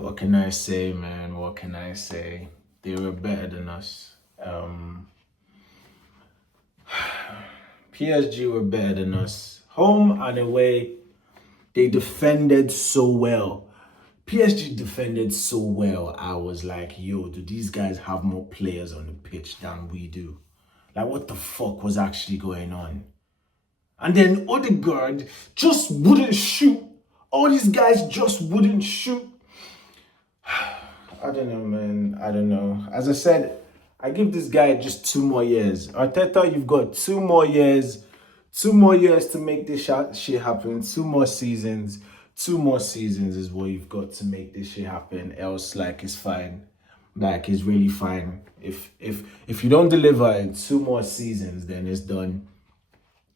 What can I say, man? What can I say? They were better than us. PSG were better than us. Home and away, they defended so well. PSG defended so well. I was like, yo, do these guys have more players on the pitch than we do? Like, what the fuck was actually going on? And then Odegaard just wouldn't shoot. All these guys just wouldn't shoot. I don't know, man. I don't know. As I said, I give this guy just 2 more years. Arteta, you've got 2 more years. 2 more years to make this shit happen. 2 more seasons. 2 more seasons is what you've got to make this shit happen. Else, like, it's fine. Like, it's really fine. If you don't deliver in 2 more seasons, then it's done.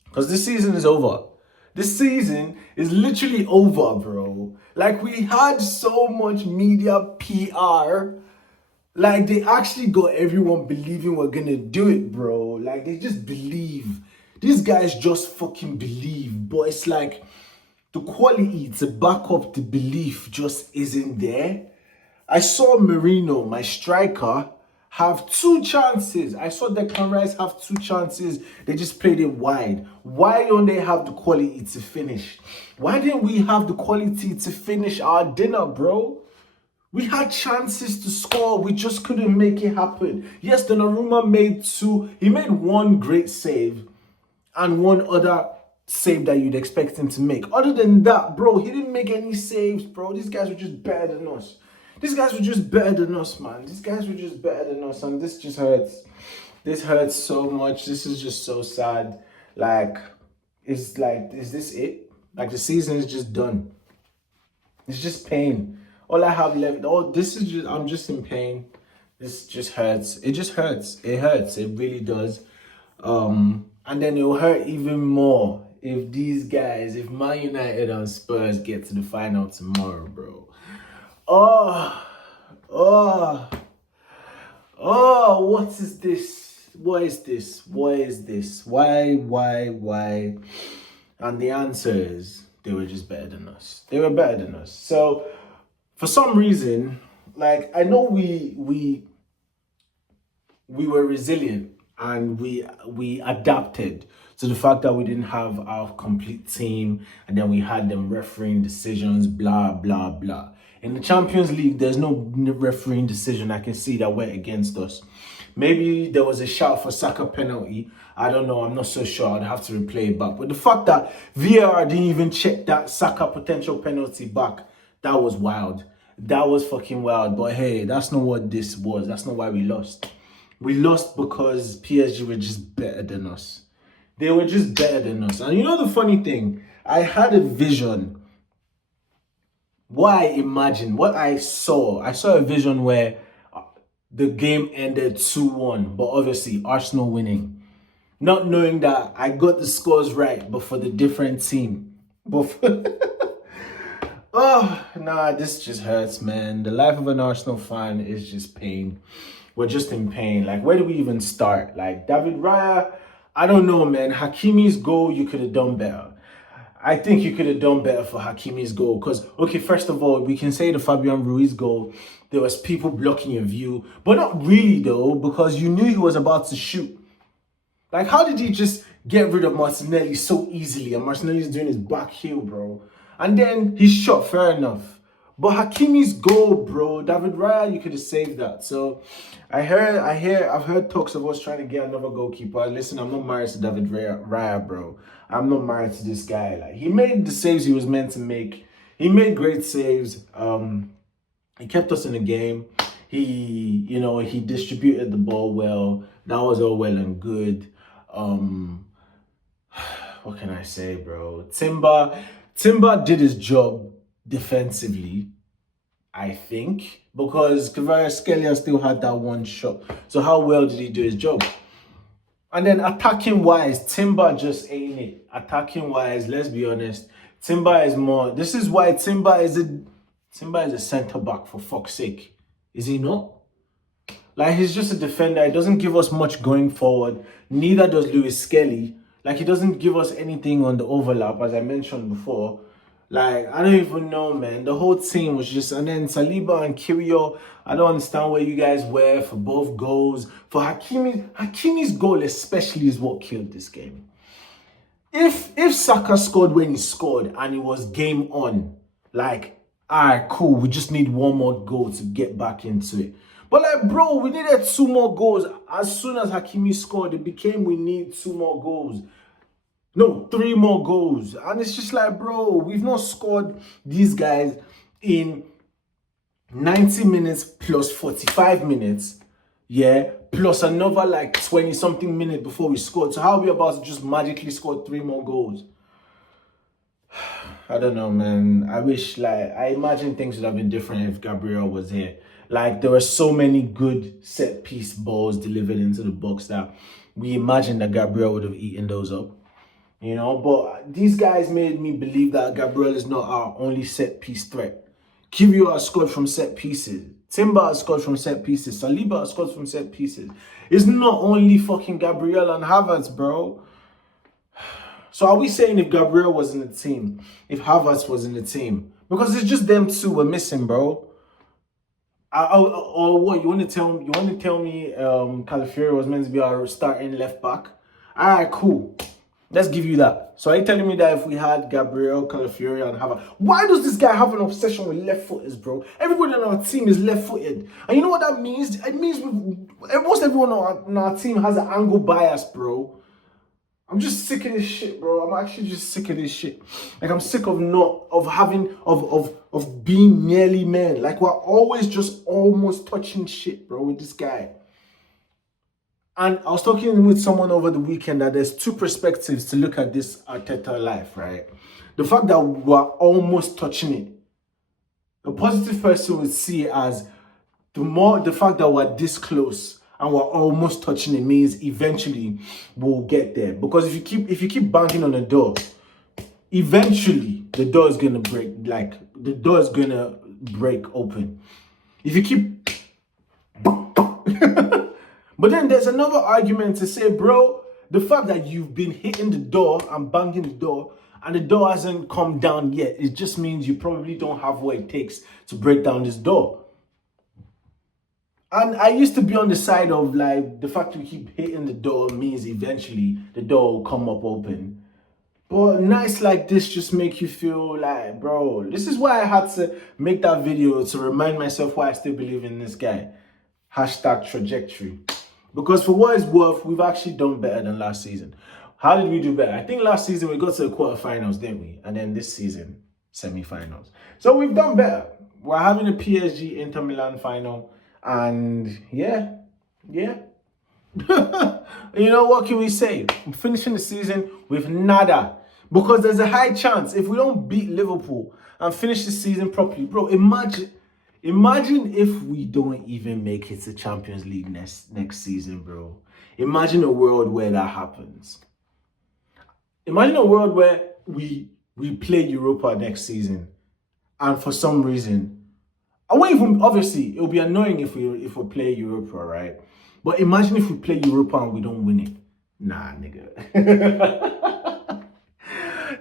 Because this season is over. This season is literally over, bro. Like, we had so much media PR. Like, they actually got everyone believing we're gonna do it, bro. Like, they just believe. These guys just fucking believe. But it's like, the quality to back up the belief just isn't there. I saw Marino, my striker, have 2 chances. I saw Declan Rice have 2 chances. They just played it wide. Why don't they have the quality to finish? Why didn't we have the quality to finish our dinner, bro? We had chances to score. We just couldn't make it happen. Yes, Donnarumma made 2. He made 1 great save and 1 other save that you'd expect him to make. Other than that, bro, he didn't make any saves, bro. These guys were just better than us. These guys were just better than us, man. These guys were just better than us, and this just hurts. This hurts so much. This is just so sad. Like, is this it? Like, the season is just done. It's just pain. All I have left, I'm just in pain. This just hurts. It just hurts. It hurts. It really does. And then it will hurt even more if if Man United and Spurs get to the final tomorrow, bro. What is this? What is this? What is this? Why? And the answer is, they were just better than us. They were better than us. So, for some reason, like, I know we were resilient and we adapted to the fact that we didn't have our complete team, and then we had them refereeing decisions, blah, blah, blah. In the Champions League, there's no refereeing decision I can see that went against us. Maybe there was a shout for Saka penalty. I don't know. I'm not so sure. I'd have to replay it back. But the fact that VAR didn't even check that Saka potential penalty back, that was wild. That was fucking wild. But hey, that's not what this was. That's not why we lost. We lost because PSG were just better than us. They were just better than us. And you know the funny thing? I had a vision. What I saw a vision where the game ended 2-1, but obviously Arsenal winning. Not knowing that I got the scores right, but for the different team. But this just hurts, man. The life of an Arsenal fan is just pain. We're just in pain. Like, where do we even start? Like, David Raya, I don't know, man. Hakimi's goal, you could have done better. I think you could have done better for Hakimi's goal. Because, okay, first of all, we can say the Fabian Ruiz goal, there was people blocking your view. But not really, though, because you knew he was about to shoot. Like, how did he just get rid of Martinelli so easily? And Martinelli's doing his back heel, bro. And then he shot, fair enough. But Hakimi's goal, bro, David Raya, you could have saved that. So I've heard talks of us trying to get another goalkeeper. Listen, I'm not married to David Raya, bro. I'm not married to this guy. Like, he made the saves he was meant to make. He made great saves. He kept us in the game. He distributed the ball well. That was all well and good. What can I say, bro? Timber did his job defensively, I think, because Kvaratskhelia still had that 1 shot. So how well did he do his job? And then attacking wise, Timber just ain't it. Attacking wise, let's be honest, Timber is more. This is why Timber is a centre back, for fuck's sake. Is he not? Like, he's just a defender. He doesn't give us much going forward. Neither does Lewis Skelly. Like, he doesn't give us anything on the overlap, as I mentioned before. Like, I don't even know, man. The whole team was just, and then Saliba and Kirio, I don't understand where you guys were for both goals. For Hakimi's goal especially is what killed this game. If Saka scored when he scored and it was game on, like, all right, cool, we just need one more goal to get back into it. But like, bro, we needed 2 more goals. As soon as Hakimi scored, it became we need 2 more goals. No, 3 more goals. And it's just like, bro, we've not scored these guys in 90 minutes plus 45 minutes. Yeah, plus another like 20 something minutes before we scored. So how are we about to just magically score 3 more goals? I don't know, man. I wish, like, I imagine things would have been different if Gabriel was here. Like, there were so many good set piece balls delivered into the box that we imagined that Gabriel would have eaten those up. You know, but these guys made me believe that Gabriel is not our only set piece threat. Kiwior has scored from set pieces. Timber has scored from set pieces. Saliba has scored from set pieces. It's not only fucking Gabriel and Havertz, bro. So are we saying if Gabriel was in the team, if Havertz was in the team? Because it's just them two we're missing, bro. Or what, you want to tell me? Calafiori was meant to be our starting left back? All right, cool. Let's give you that. So are you telling me that if we had Gabriel, Calafiori, and Havertz, why does this guy have an obsession with left footers, bro? Everybody on our team is left footed, and you know what that means? It means almost everyone on our team has an angle bias, bro. I'm just sick of this shit, bro. I'm actually just sick of this shit. Like, I'm sick of being nearly men. Like, we're always just almost touching shit, bro, with this guy. And I was talking with someone over the weekend that there's 2 perspectives to look at this Arteta life, right? The fact that we're almost touching it. The positive person would see it as the fact that we're this close and we're almost touching it means eventually we'll get there. Because if you keep banging on the door, eventually the door is gonna break. Like, the door is gonna break open. If you keep but then there's another argument to say, bro, the fact that you've been hitting the door and banging the door and the door hasn't come down yet, it just means you probably don't have what it takes to break down this door. And I used to be on the side of, like, the fact we keep hitting the door means eventually the door will come up open. But nights like this just make you feel like, bro, this is why I had to make that video to remind myself why I still believe in this guy. #trajectory. Because for what it's worth, we've actually done better than last season. How did we do better? I think last season we got to the quarterfinals, didn't we? And then this season, semi-finals. So we've done better. We're having a PSG Inter Milan final. And yeah. You know, what can we say? I'm finishing the season with nada. Because there's a high chance if we don't beat Liverpool and finish the season properly, bro, Imagine if we don't even make it to Champions League next season, bro. Imagine a world where that happens. Imagine a world where we play Europa next season, and for some reason, I won't even, obviously, it'll be annoying if we play Europa, right? But imagine if we play Europa and we don't win it. Nah, nigga.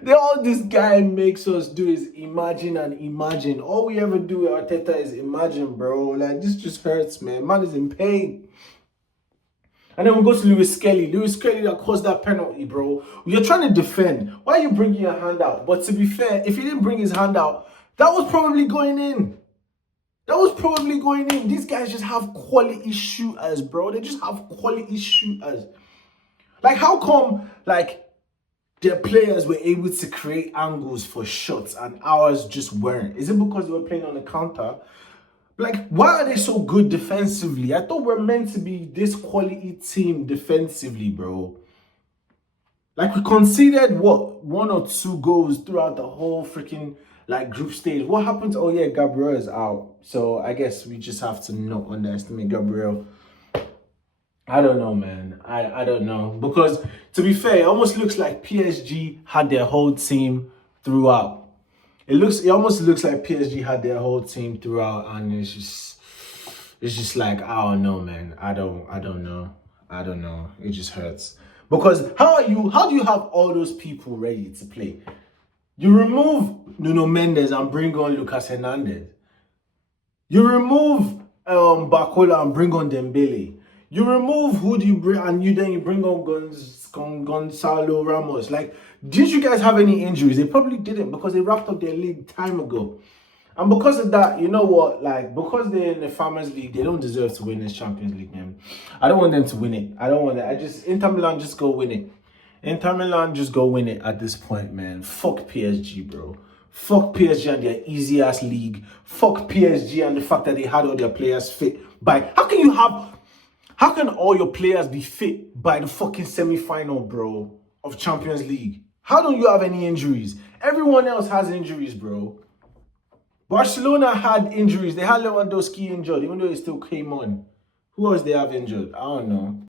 All this guy makes us do is imagine and imagine. All we ever do with Arteta is imagine, bro. Like, this just hurts, man. Man is in pain. And then we go to Lewis Kelly. Lewis Kelly that caused that penalty, bro. You're trying to defend. Why are you bringing your hand out? But to be fair, if he didn't bring his hand out, that was probably going in. These guys just have quality shooters, bro. They just have quality shooters. Like, how come, like, their players were able to create angles for shots and ours just weren't? Is it because they were playing on the counter? Like, why are they so good defensively? I thought we're meant to be this quality team defensively, bro. Like, we conceded, what, 1 or 2 goals throughout the whole freaking, like, group stage. What happened? Oh, yeah, Gabriel is out. So I guess we just have to not underestimate Gabriel. I don't know, man. I don't know. Because, to be fair, it almost looks like PSG had their whole team throughout. It almost looks like PSG had their whole team throughout, and it's just like, I don't know, man. I don't know. It just hurts. Because how do you have all those people ready to play? You remove Nuno Mendes and bring on Lucas Hernandez. You remove Bakola and bring on Dembele. You remove who do you bring, and you bring on Gonzalo Ramos. Like, did you guys have any injuries? They probably didn't, because they wrapped up their league time ago. And because of that, you know what? Like, because they're in the Farmers League, they don't deserve to win this Champions League, man. I don't want them to win it. I don't want it. Inter Milan, just go win it. Inter Milan, just go win it at this point, man. Fuck PSG, bro. Fuck PSG and their easy ass league. Fuck PSG and the fact that they had all their players fit by. How can all your players be fit by the fucking semi-final, bro, of Champions League? How don't you have any injuries? Everyone else has injuries, bro. Barcelona had injuries. They had Lewandowski injured, even though he still came on. Who else they have injured? I don't know.